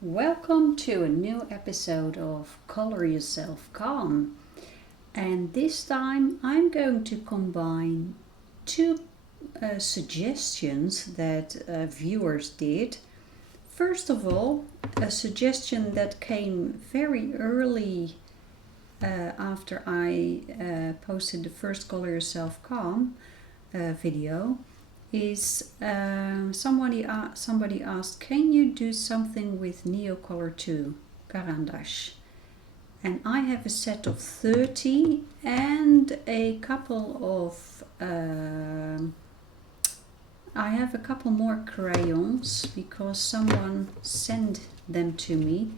Welcome to a new episode of Color Yourself Calm, and this time I'm going to combine two suggestions that viewers did. First of all, a suggestion that came very early after I posted the first Color Yourself Calm video is somebody asked, can you do something with Neocolor II Caran? And I have a set of 30 and a couple of I have a couple more crayons because someone sent them to me.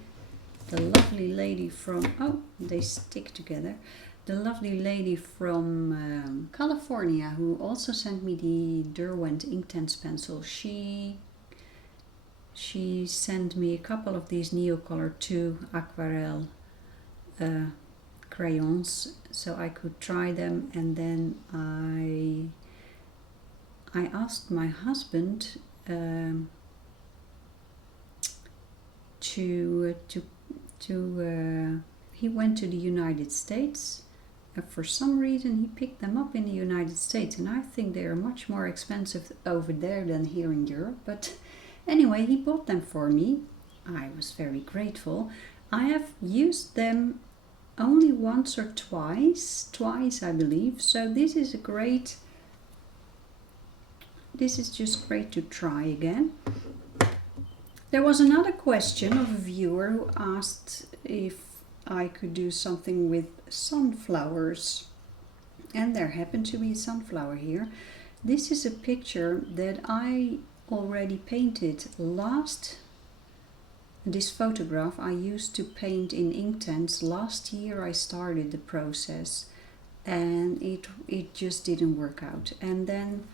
The lovely lady from they stick together. The lovely lady from California, who also sent me the Derwent Inktense pencil, she sent me a couple of these Neocolor II aquarelle crayons, so I could try them. And then I asked my husband he went to the United States. For some reason he picked them up in the United States, and I think they are much more expensive over there than here in Europe. But anyway, he bought them for me. I was very grateful. I have used them only once or twice I believe, so this is just great to try again. There was another question of a viewer who asked if I could do something with sunflowers, and there happened to be a sunflower here. This is a picture that I already painted this photograph I used to paint in Inktense. Last year I started the process and it just didn't work out. And then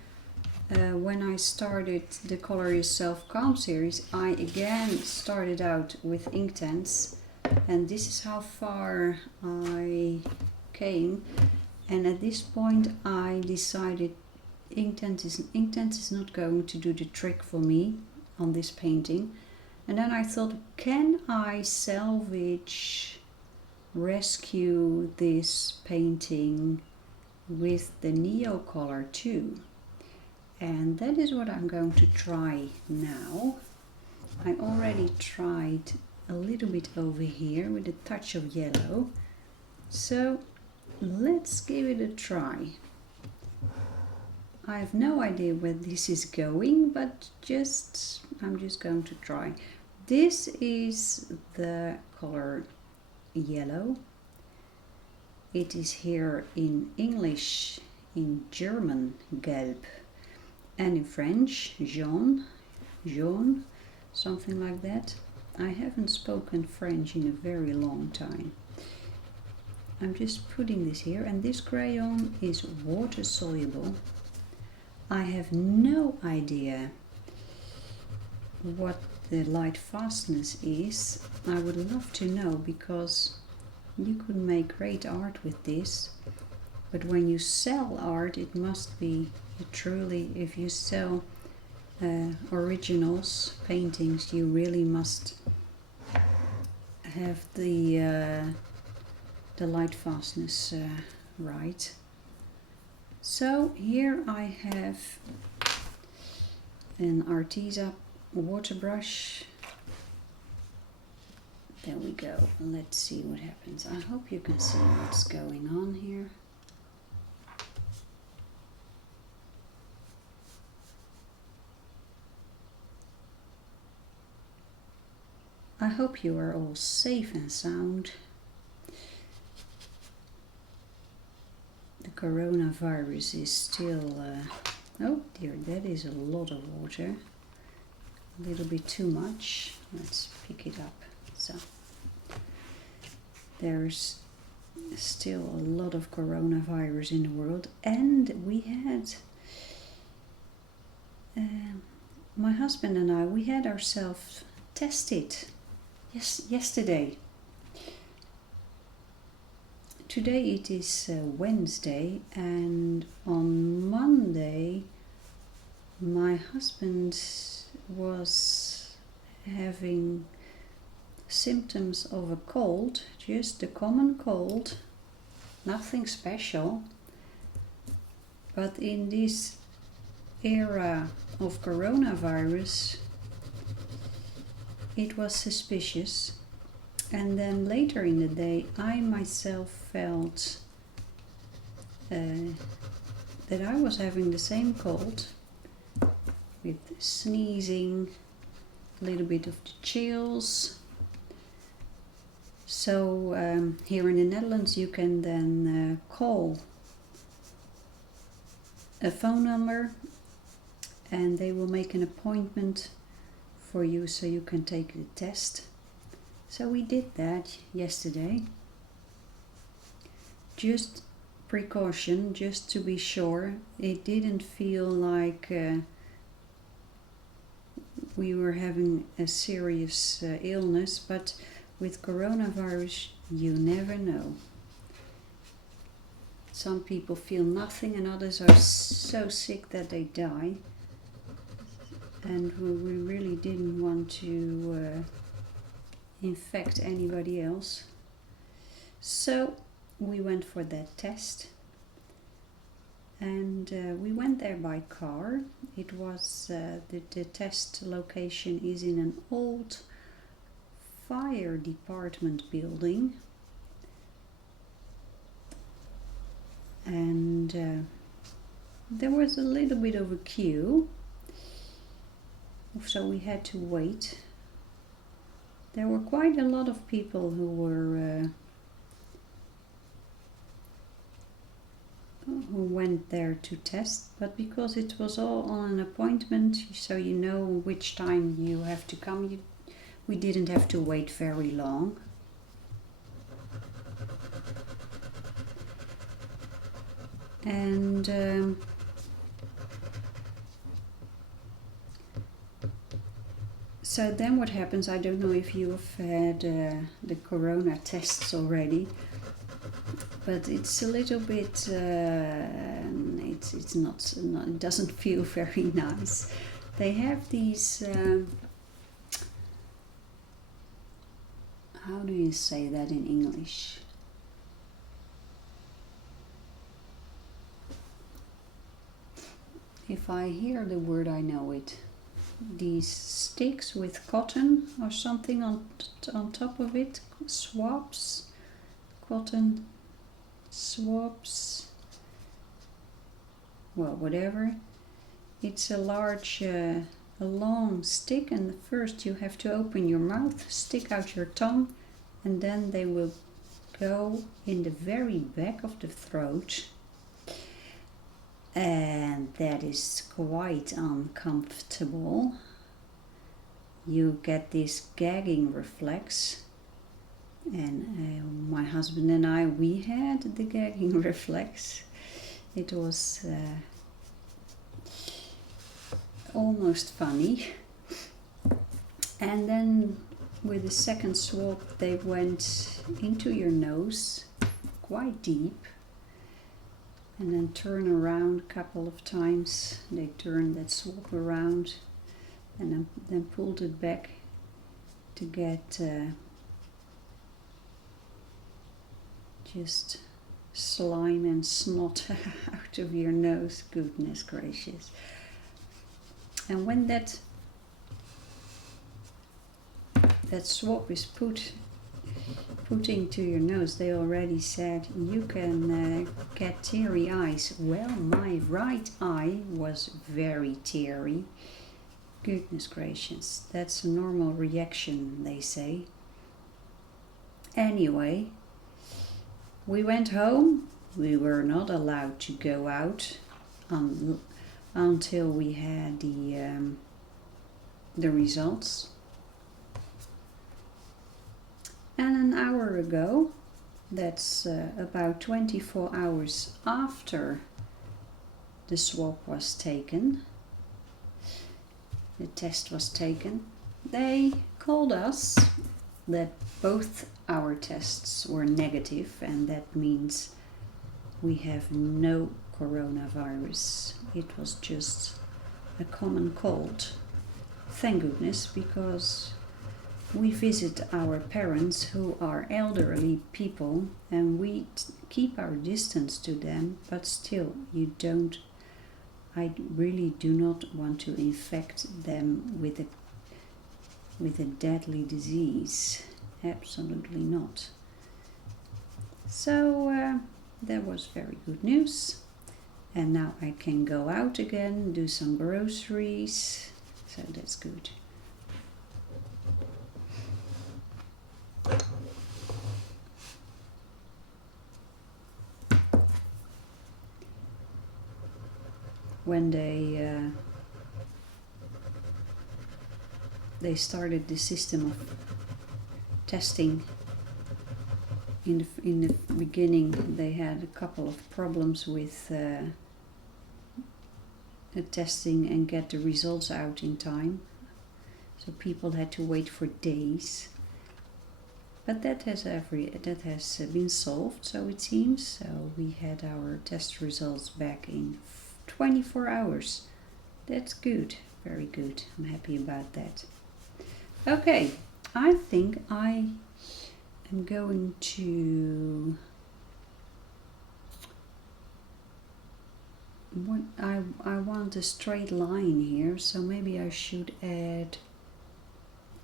when I started the Color Yourself Calm series, I again started out with Inktense. And this is how far I came, and at this point I decided Inktense is not going to do the trick for me on this painting. And then I thought, can I rescue this painting with the Neocolor II? And that is what I'm going to try now. I already tried a little bit over here with a touch of yellow, so let's give it a try. I have no idea where this is going, but I'm just going to try. This is the color yellow. It is here in English, in German gelb, and in French jaune, something like that. I haven't spoken French in a very long time. I'm just putting this here, and this crayon is water soluble. I have no idea what the light fastness is. I would love to know, because you could make great art with this. But when you sell art, it must be truly, if you sell originals, paintings, you really must have the light fastness right. So here I have an Arteza Waterbrush. There we go. Let's see what happens. I hope you can see what's going on here. I hope you are all safe and sound. The coronavirus is still... oh dear, that is a lot of water. A little bit too much. Let's pick it up. So, there's still a lot of coronavirus in the world. And we had... my husband and I, we had ourselves tested. Yesterday. Today it is Wednesday, and on Monday my husband was having symptoms of a cold, just a common cold, nothing special. But in this era of coronavirus, it was suspicious. And then later in the day, I myself felt that I was having the same cold, with sneezing, a little bit of the chills. So here in the Netherlands you can then call a phone number and they will make an appointment for you so you can take the test. So we did that yesterday. Just precaution, just to be sure. It didn't feel like we were having a serious illness, but with coronavirus you never know. Some people feel nothing and others are so sick that they die. And we really didn't want to infect anybody else. So we went for that test. And we went there by car. It was the test location is in an old fire department building, and there was a little bit of a queue, so we had to wait. There were quite a lot of people who went there to test, but because it was all on an appointment, so you know which time you have to come, we didn't have to wait very long. And so then what happens, I don't know if you've had the corona tests already, but it's a little bit, it's not, it doesn't feel very nice. They have these, how do you say that in English? If I hear the word, I know it. These sticks with cotton or something on top of it, swabs, cotton swabs, well, whatever. It's a large, a long stick, and first you have to open your mouth, stick out your tongue, and then they will go in the very back of the throat. And that is quite uncomfortable. You get this gagging reflex, and my husband and I, we had the gagging reflex. It was almost funny. And then with the second swab they went into your nose quite deep, and then turn around a couple of times. They turned that swab around and then pulled it back to get just slime and snot out of your nose. Goodness gracious. And when that swab is put into your nose, they already said you can get teary eyes. Well, my right eye was very teary. Goodness gracious, that's a normal reaction, they say. Anyway, we went home. We were not allowed to go out until we had the results. And an hour ago, that's about 24 hours after the swab was taken, the test was taken, they called us that both our tests were negative, and that means we have no coronavirus. It was just a common cold. Thank goodness, because we visit our parents who are elderly people, and we keep our distance to them, but still I really do not want to infect them with a deadly disease. Absolutely not. So that was very good news. And now I can go out again, do some groceries. So that's good. When they started the system of testing, in the beginning they had a couple of problems with the testing and get the results out in time. So people had to wait for days. But that has been solved, so it seems. So we had our test results back in 24 hours. That's good, very good. I'm happy about that. Okay, I think I am going to... I want a straight line here, so maybe I should add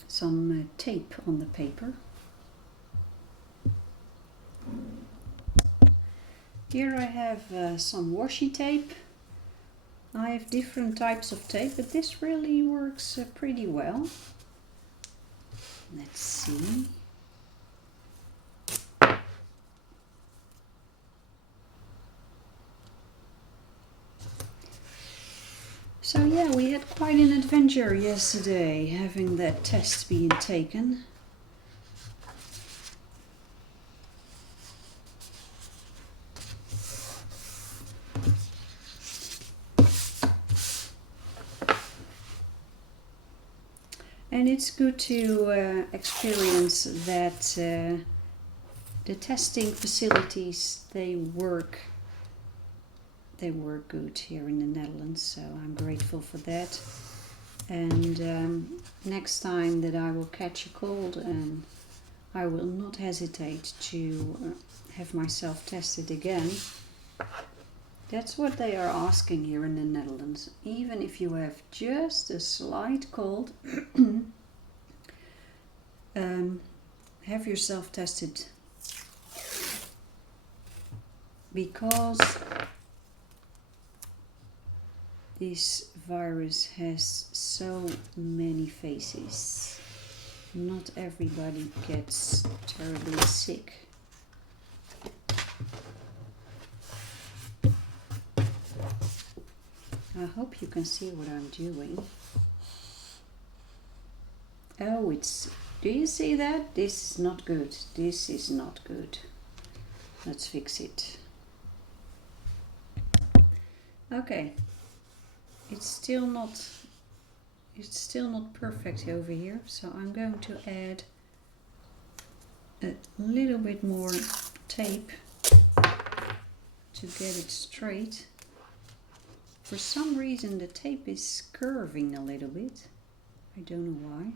some tape on the paper. Here I have some washi tape. I have different types of tape, but this really works pretty well. Let's see. So yeah, we had quite an adventure yesterday, having that test being taken. And it's good to experience that the testing facilities, they work good here in the Netherlands, so I'm grateful for that. And next time that I will catch a cold, and I will not hesitate to have myself tested again. That's what they are asking here in the Netherlands. Even if you have just a slight cold, have yourself tested, because this virus has so many faces. Not everybody gets terribly sick. I hope you can see what I'm doing. Oh, do you see that? This is not good. This is not good. Let's fix it. Okay. It's still not perfect over here, so I'm going to add a little bit more tape to get it straight. For some reason the tape is curving a little bit. I don't know why.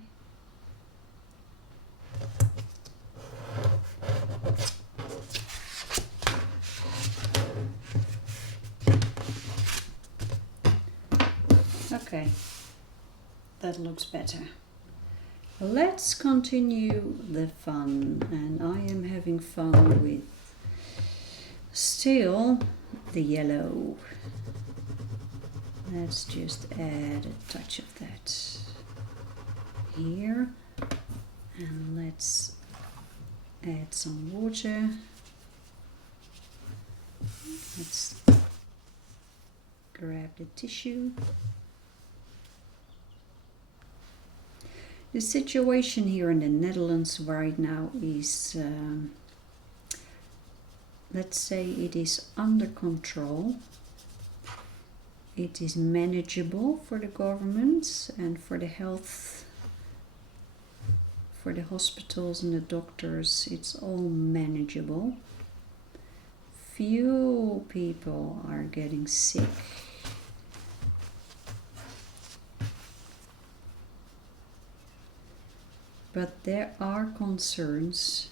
Okay, that looks better. Let's continue the fun, and I am having fun with still the yellow. Let's just add a touch of that here, and let's add some water. Let's grab the tissue. The situation here in the Netherlands right now is, let's say it is under control. It is manageable for the government and for the health, for the hospitals and the doctors. It's all manageable. Few people are getting sick. but there are concerns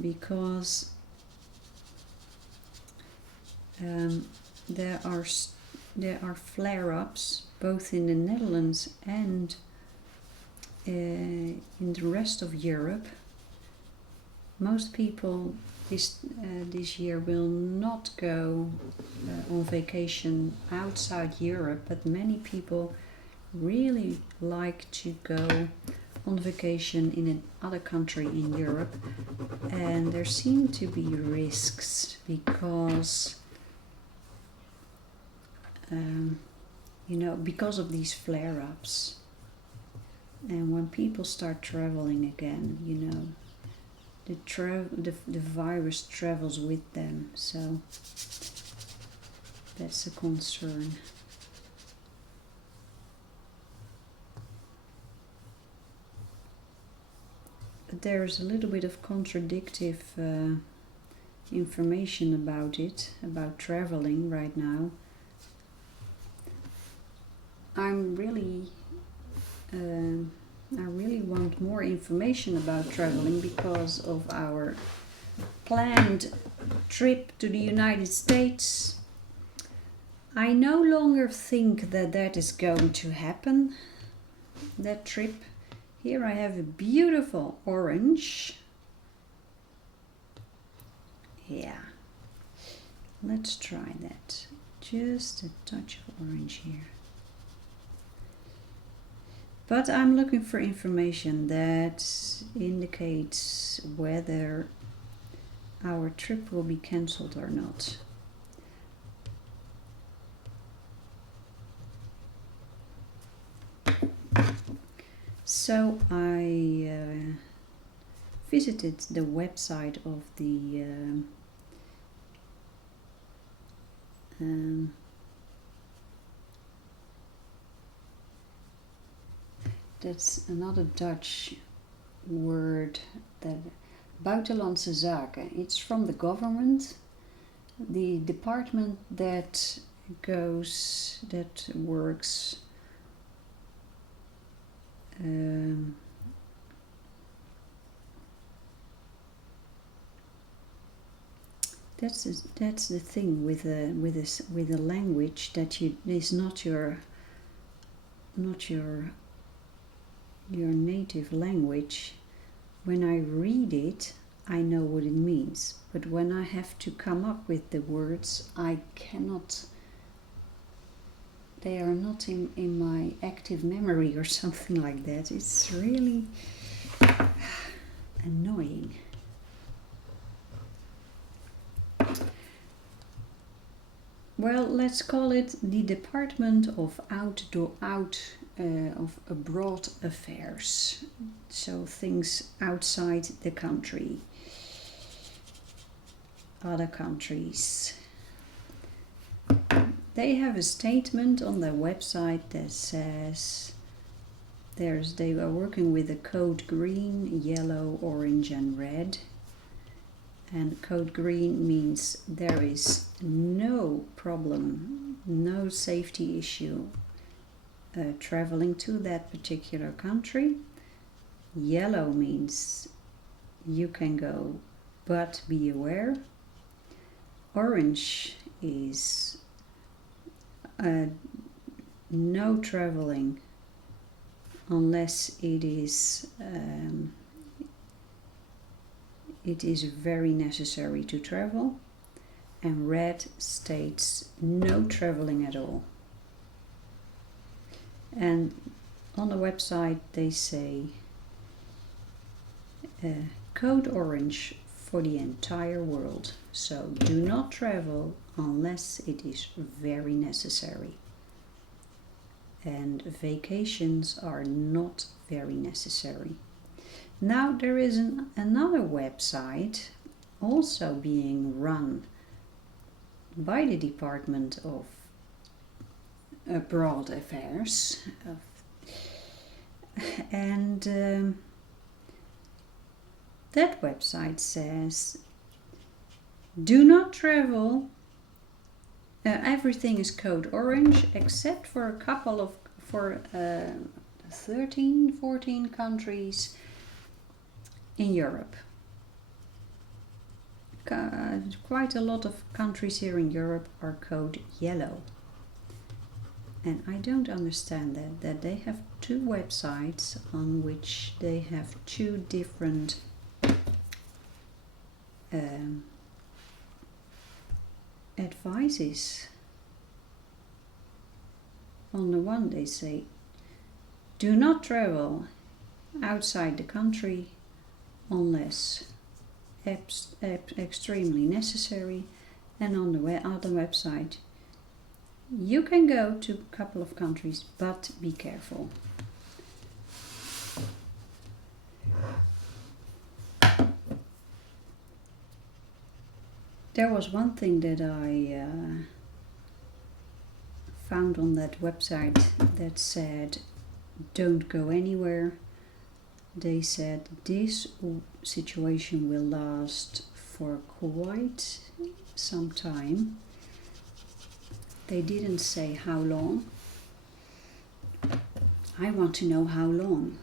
because there are flare-ups both in the Netherlands and in the rest of Europe. Most people this year will not go on vacation outside Europe, but many people really like to go on vacation in another country in Europe, and there seem to be risks because because of these flare-ups. And when people start traveling again, the virus travels with them, so that's a concern. But there's a little bit of contradictive information about traveling right now. I really want more information about traveling because of our planned trip to the United States. I no longer think that is going to happen, that trip. Here I have a beautiful orange. Yeah, let's try that. Just a touch of orange here. But I'm looking for information that indicates whether our trip will be cancelled or not. So I visited the website of the that's another Dutch word, that Buitenlandse Zaken. It's from the government, the department that works that's the thing with a language that is not your native language. When I read it, I know what it means, but when I have to come up with the words, I cannot. They are not in my active memory or something like that. It's really annoying. Well, let's call it the Department of Abroad Affairs. So things outside the country, other countries. They have a statement on their website that says they are working with the code green, yellow, orange and red. And code green means there is no problem, no safety issue traveling to that particular country. Yellow means you can go, but be aware. Orange is no traveling unless it is very necessary to travel, and red states no traveling at all. And on the website they say code orange for the entire world, so do not travel unless it is very necessary. And vacations are not very necessary. Now there is another website also being run by the Department of Abroad Affairs, and that website says do not travel. Everything is code orange except for 13, 14 countries in Europe. Quite a lot of countries here in Europe are code yellow. And I don't understand that they have two websites on which they have two different advices. On the one they say, do not travel outside the country unless extremely necessary, and on the other website you can go to a couple of countries, but be careful. There was one thing that I found on that website that said don't go anywhere. They said this situation will last for quite some time. They didn't say how long. I want to know how long.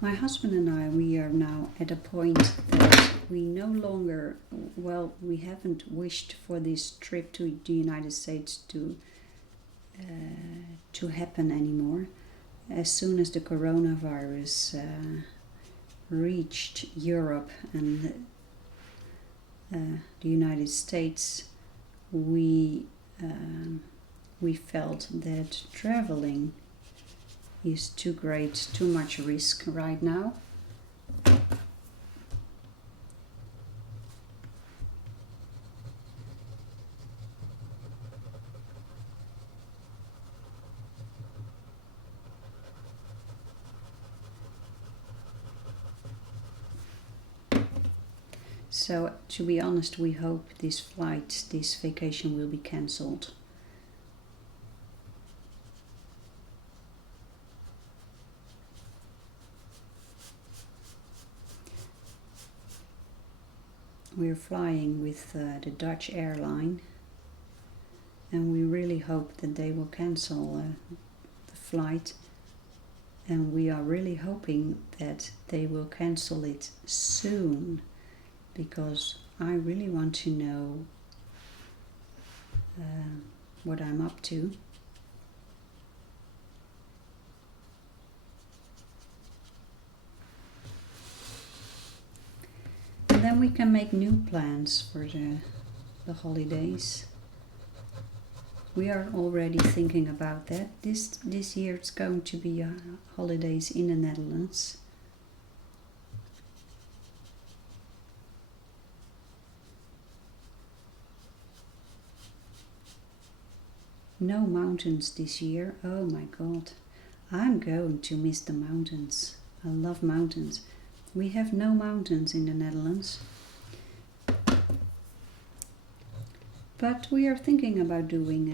My husband and I, we are now at a point that we no longer, well, we haven't wished for this trip to the United States to happen anymore. As soon as the coronavirus reached Europe and the United States, we felt that traveling is too great, too much risk right now. So, to be honest, we hope this vacation will be cancelled. We're flying with the Dutch airline, and we really hope that they will cancel the flight, and we are really hoping that they will cancel it soon, because I really want to know what I'm up to. And then we can make new plans for the holidays. We are already thinking about that. This year it's going to be holidays in the Netherlands. No mountains this year. Oh my God. I'm going to miss the mountains. I love mountains. We have no mountains in the Netherlands. But we are thinking about doing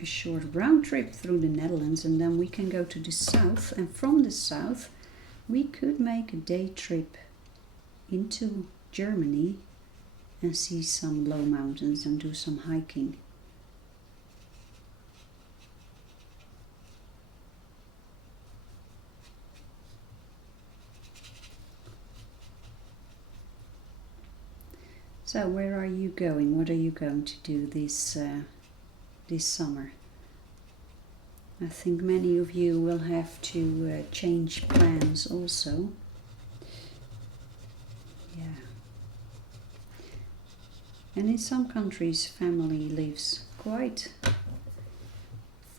a short round trip through the Netherlands, and then we can go to the south, and from the south we could make a day trip into Germany and see some low mountains and do some hiking. So where are you going? What are you going to do this summer? I think many of you will have to change plans also. Yeah. And in some countries, family lives quite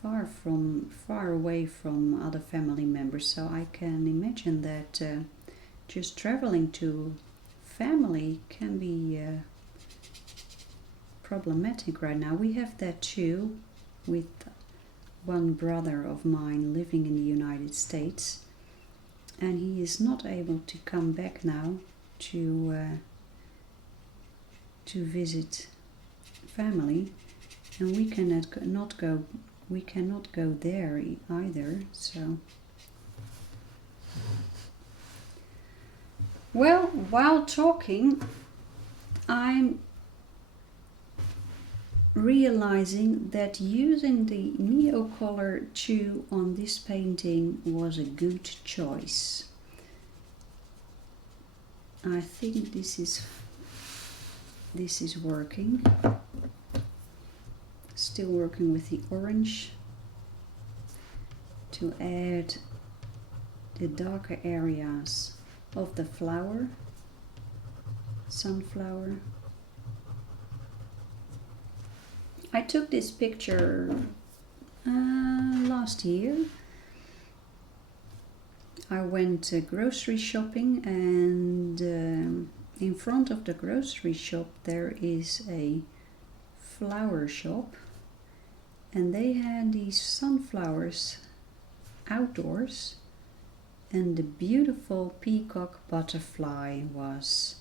far away from other family members. So I can imagine that just traveling to family can be problematic right now. We have that too with one brother of mine living in the United States, and he is not able to come back now to visit family, and we cannot go there either. So well, while talking, I'm realizing that using the Neocolor II on this painting was a good choice. I think this is working. Still working with the orange to add the darker areas of the flower, sunflower. I took this picture last year. I went grocery shopping, and in front of the grocery shop there is a flower shop, and they had these sunflowers outdoors, and the beautiful peacock butterfly was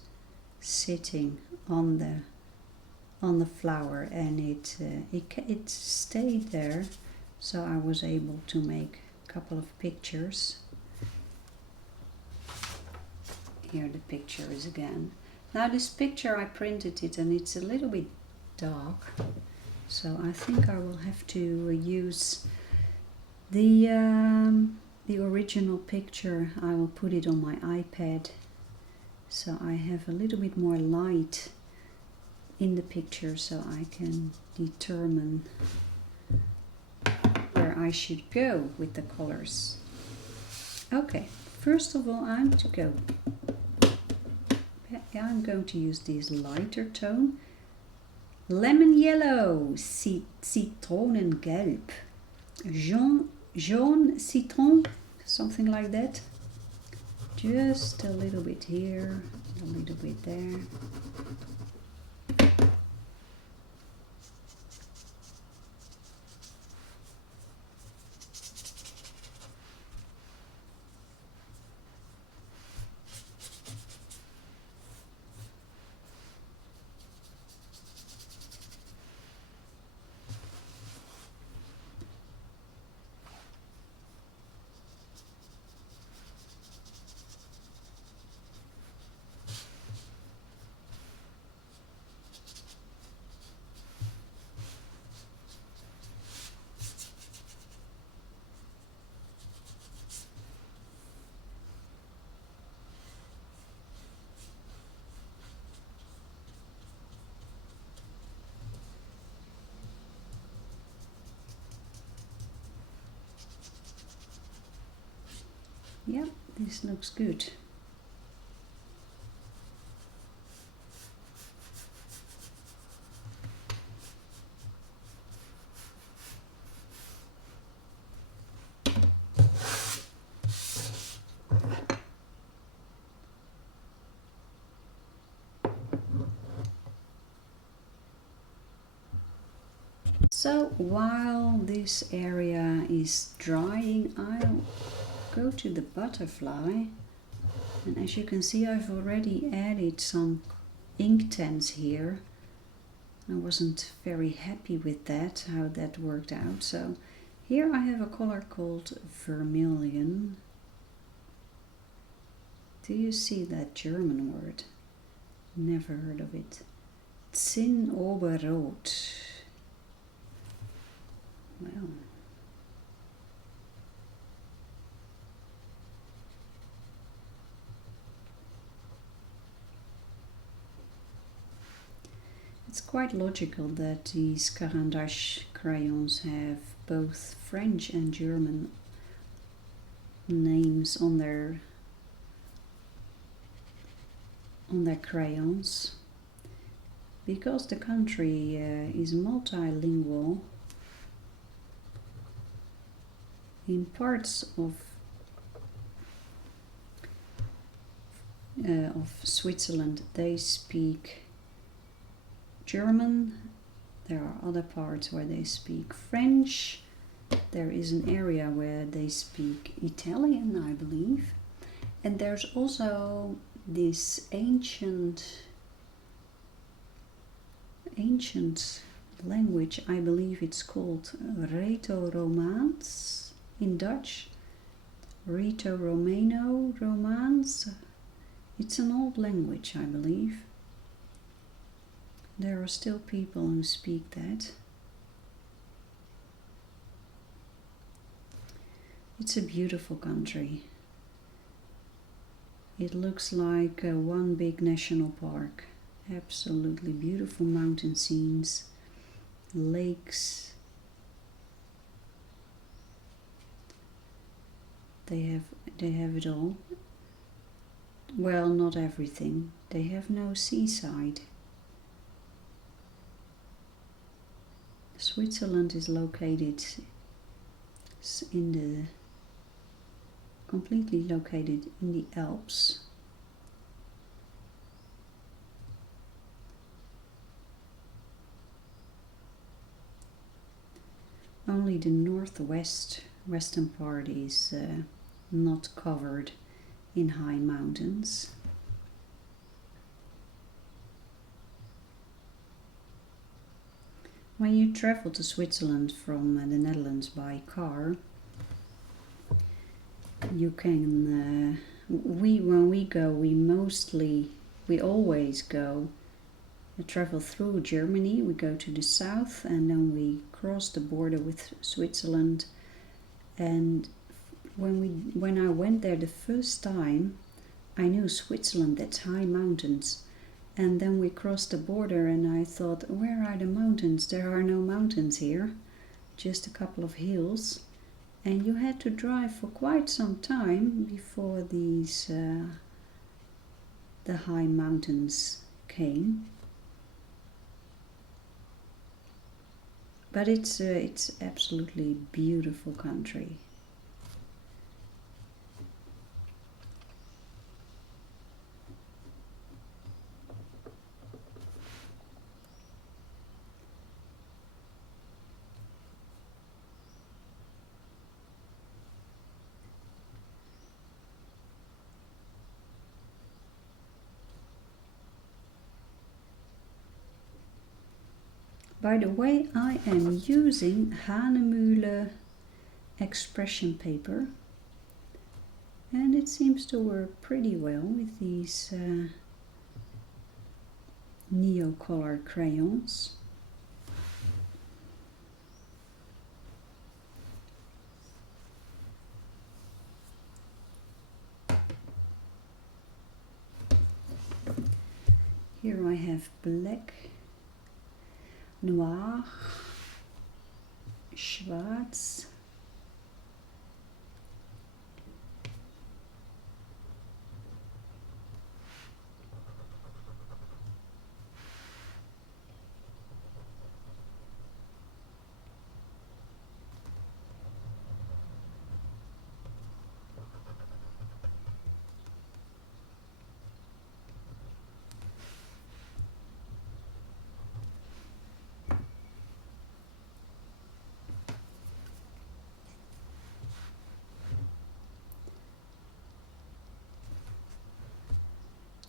sitting on the flower, and it stayed there, so I was able to make a couple of pictures. Here the picture is again. Now this picture I printed it, and it's a little bit dark, so I think I will have to use the original picture. I will put it on my iPad, so I have a little bit more light in the picture, so I can determine where I should go with the colors. Okay, first of all I'm going to use this lighter tone. Lemon yellow, Zitronengelb, jaune citron, something like that. Just a little bit here, a little bit there. Yep, this looks good. So while this area is drying, I'll go to the butterfly, and as you can see I've already added some ink tents here. I wasn't very happy with that, how that worked out, so here I have a color called Vermilion. Do you see that German word? Never heard of it. Zinnoberrot. Well, it's quite logical that these Caran crayons have both French and German names on their crayons, because the country is multilingual. In parts of Switzerland they speak German, there are other parts where they speak French, there is an area where they speak Italian, I believe, and there's also this ancient language, I believe it's called Rheto-Romaans in Dutch, Rheto-Romano Romance. It's an old language, I believe. there are still people who speak that. It's a beautiful country. It looks like one big national park. Absolutely beautiful mountain scenes, lakes. They have it all. Well, not everything. They have no seaside. Switzerland is located completely located in the Alps. Only the western part is not covered in high mountains. When you travel to Switzerland from the Netherlands by car, you can, when we go, we always go, travel through Germany. We go to the south and then we cross the border with Switzerland. And when I went there the first time, I knew Switzerland, that's high mountains. And then we crossed the border and I thought, where are the mountains? There are no mountains here, just a couple of hills. And you had to drive for quite some time before these the high mountains came. But it's absolutely beautiful country. By the way, I am using Hahnemühle expression paper, and it seems to work pretty well with these Neocolor crayons. Here I have black, noir, schwarz,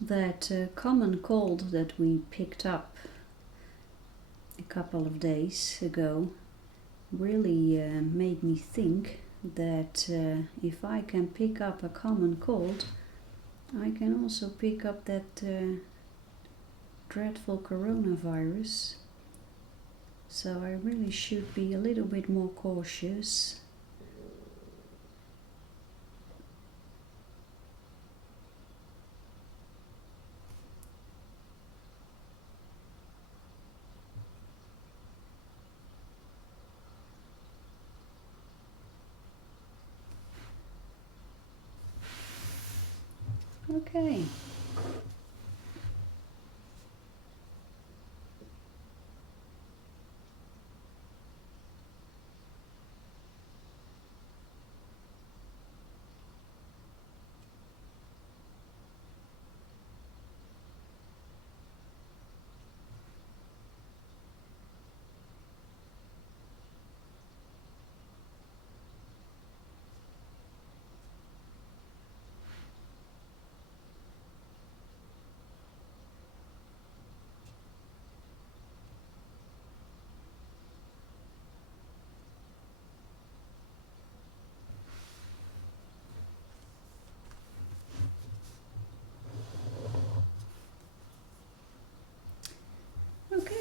that common cold that we picked up a couple of days ago really made me think that if I can pick up a common cold, I can also pick up that dreadful coronavirus. So I really should be a little bit more cautious. Okay.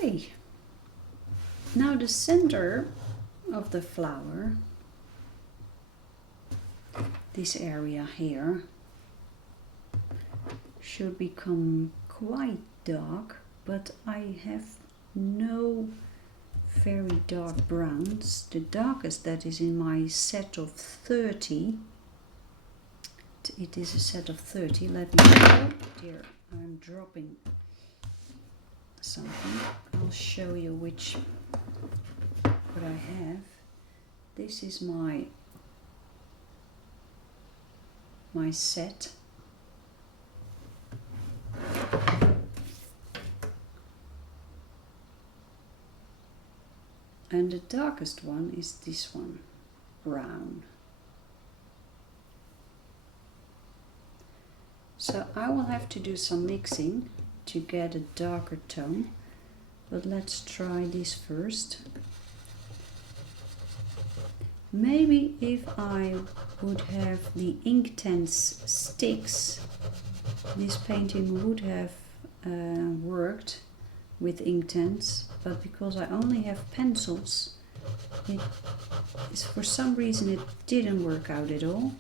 Okay, now the center of the flower, this area here, should become quite dark, but I have no very dark browns. The darkest that is in my set of 30, it is a set of 30, let me show. Here, I'm dropping something. I'll show you what I have. This is my set. And the darkest one is this one, brown. So I will have to do some mixing to get a darker tone, but let's try this first. Maybe if I would have the Inktense sticks, this painting would have worked with Inktense, but because I only have pencils, for some reason it didn't work out at all.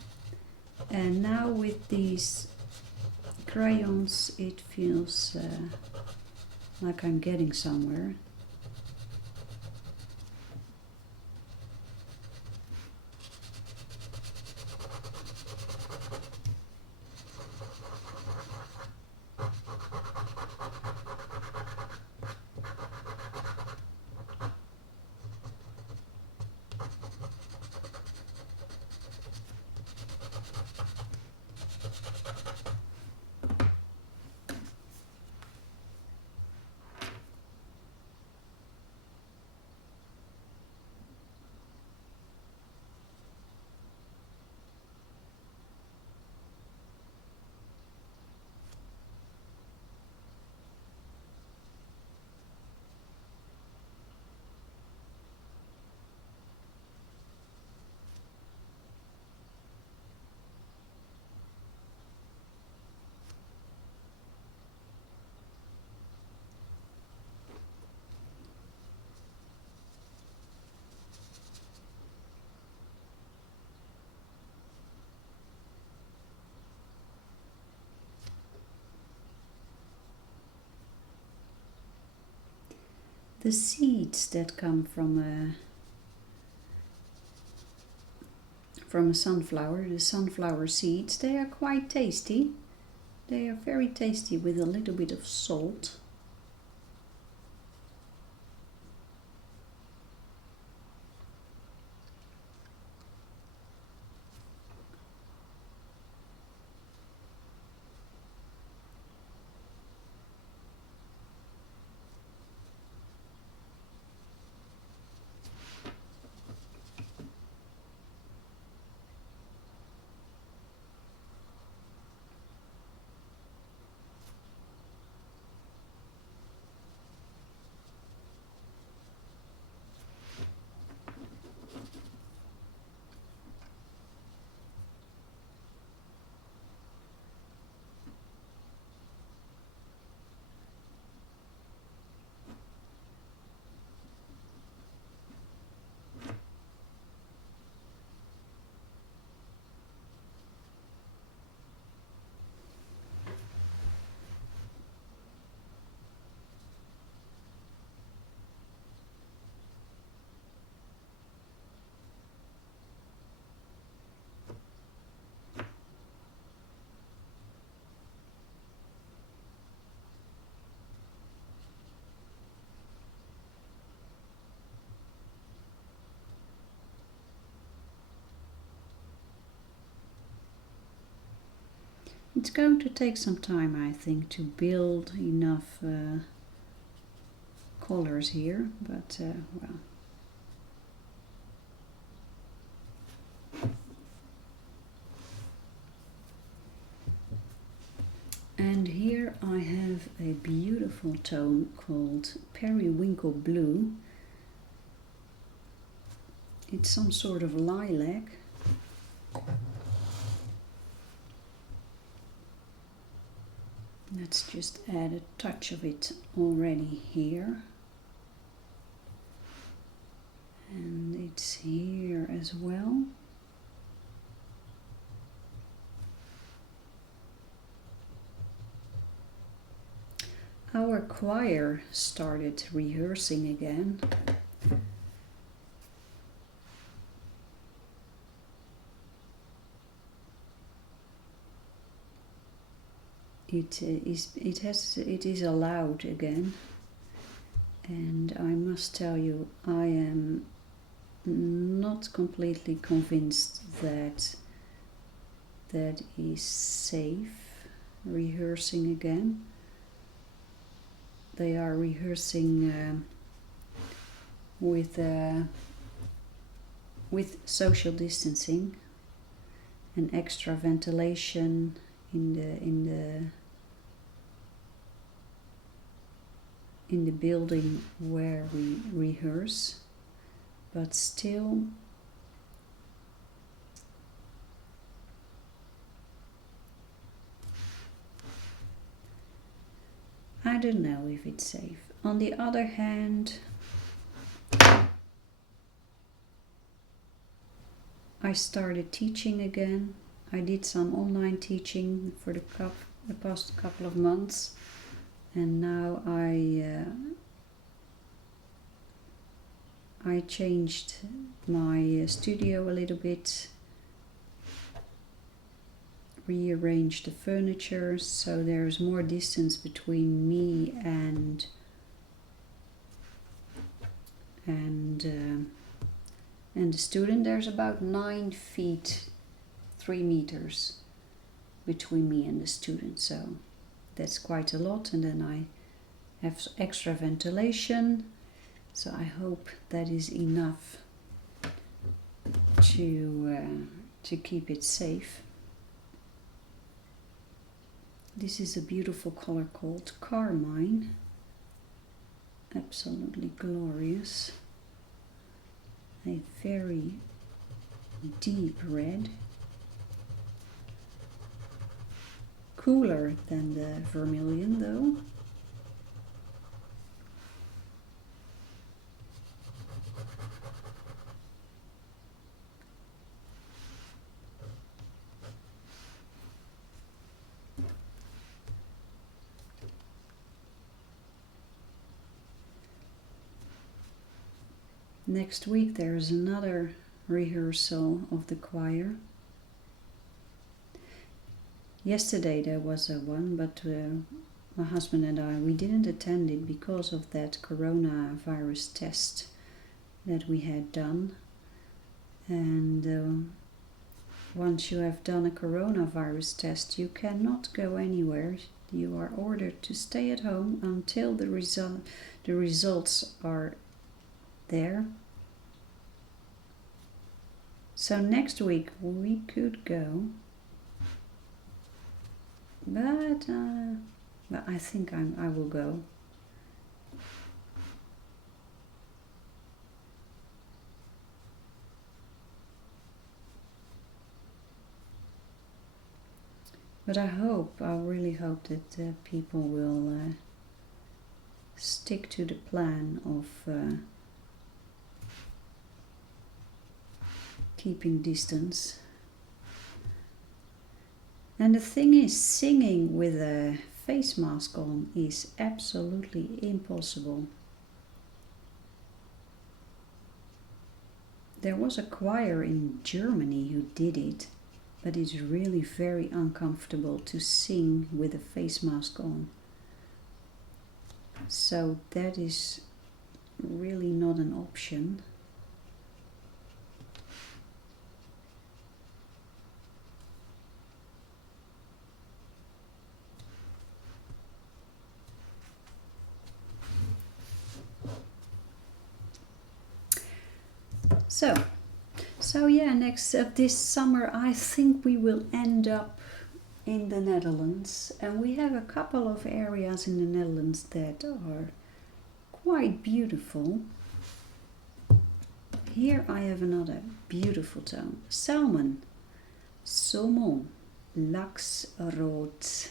And now with these crayons it feels like I'm getting somewhere. The seeds that come from a sunflower, the sunflower seeds, they are quite tasty. They are very tasty with a little bit of salt. It's going to take some time, I think, to build enough colors here, but well. And here I have a beautiful tone called Periwinkle Blue. It's some sort of lilac. Let's just add a touch of it already here. And it's here as well. Our choir started rehearsing again. It is allowed again, and I must tell you, I am not completely convinced that that is safe, rehearsing again. They are rehearsing with social distancing and extra ventilation in the building where we rehearse, but still I don't know if it's safe. On the other hand, I started teaching again. I did some online teaching for the past couple of months, and now I changed my studio a little bit, rearranged the furniture so there's more distance between me and the student. There's about 9 feet 3 meters between me and the student, so that's quite a lot. And then I have extra ventilation, so I hope that is enough to keep it safe. This is a beautiful color called Carmine, absolutely glorious, a very deep red, cooler than the Vermilion though. Next week there's another rehearsal of the choir. Yesterday there was one, but my husband and I, we didn't attend it because of that coronavirus test that we had done. And once you have done a coronavirus test, you cannot go anywhere. You are ordered to stay at home until the results are there. So next week we could go, but I think I will go. But I really hope that people will stick to the plan of keeping distance. And the thing is, singing with a face mask on is absolutely impossible. There was a choir in Germany who did it, but it's really very uncomfortable to sing with a face mask on. So that is really not an option. So yeah, this summer I think we will end up in the Netherlands, and we have a couple of areas in the Netherlands that are quite beautiful. Here I have another beautiful tone, salmon, saumon, laxrood.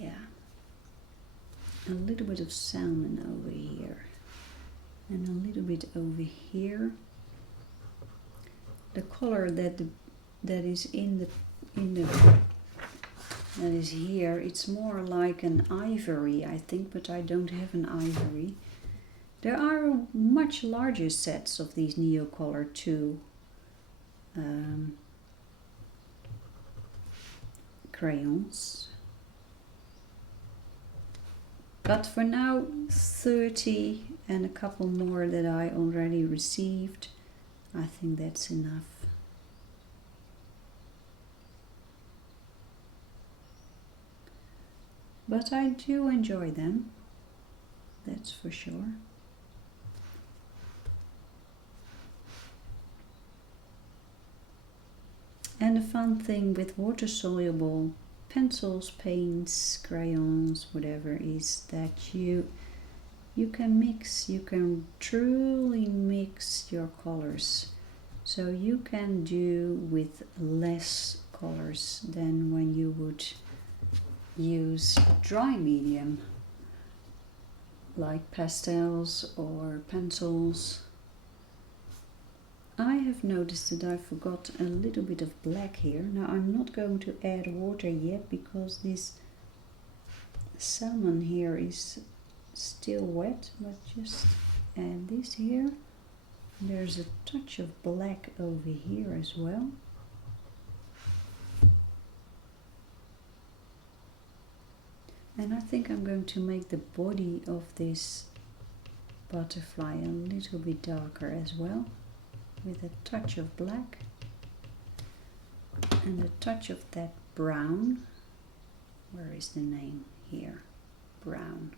Yeah, a little bit of salmon over here. and a little bit over here. The color that is that is here, it's more like an ivory, I think, but I don't have an ivory. There are much larger sets of these Neocolor II crayons. But for now, 30 and a couple more that I already received, I think that's enough. But I do enjoy them, that's for sure. And the fun thing with water-soluble pencils, paints, crayons, whatever, is that you can mix, you can truly mix your colors. So you can do with less colors than when you would use dry medium like pastels or pencils. I have noticed that I forgot a little bit of black here. Now I'm not going to add water yet because this salmon here is still wet, but just add this here. There's a touch of black over here as well. And I think I'm going to make the body of this butterfly a little bit darker as well, with a touch of black and a touch of that brown. Where is the name here? Brown.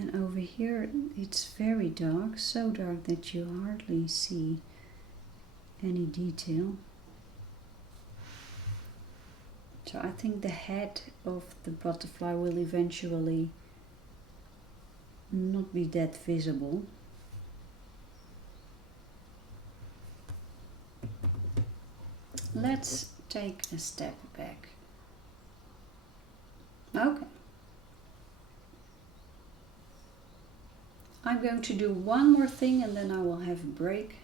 And over here it's very dark, so dark that you hardly see any detail. So I think the head of the butterfly will eventually not be that visible. Let's take a step back. Okay. I'm going to do one more thing and then I will have a break.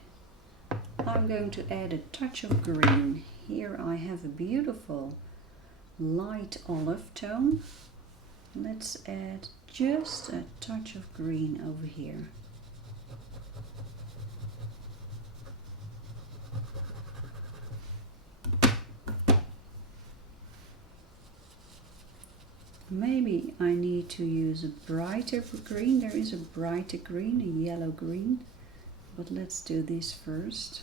I'm going to add a touch of green. Here I have a beautiful light olive tone. Let's add just a touch of green over here. Maybe I need to use a brighter green. There is a brighter green, a yellow green, but let's do this first.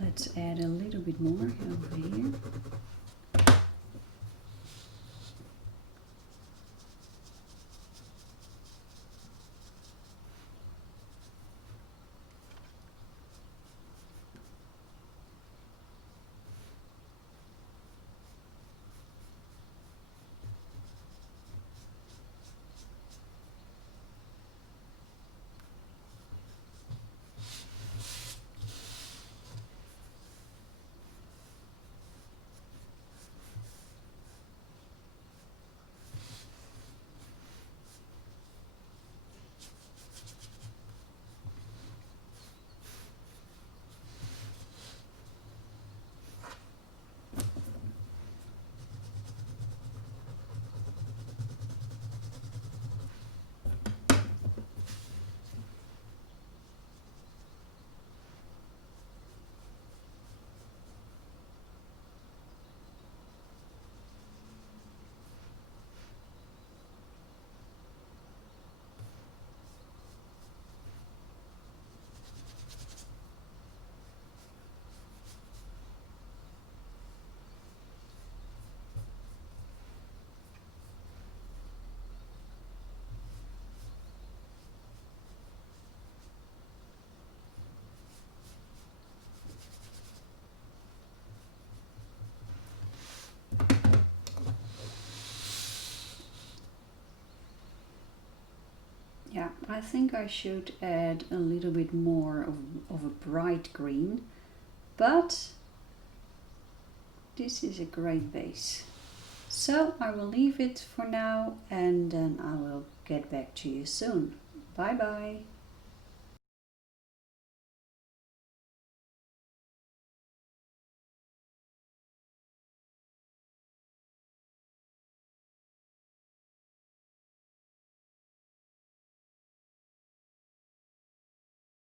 Let's add a little bit more over here. I think I should add a little bit more of a bright green, but this is a great base. So I will leave it for now and then I will get back to you soon. Bye bye.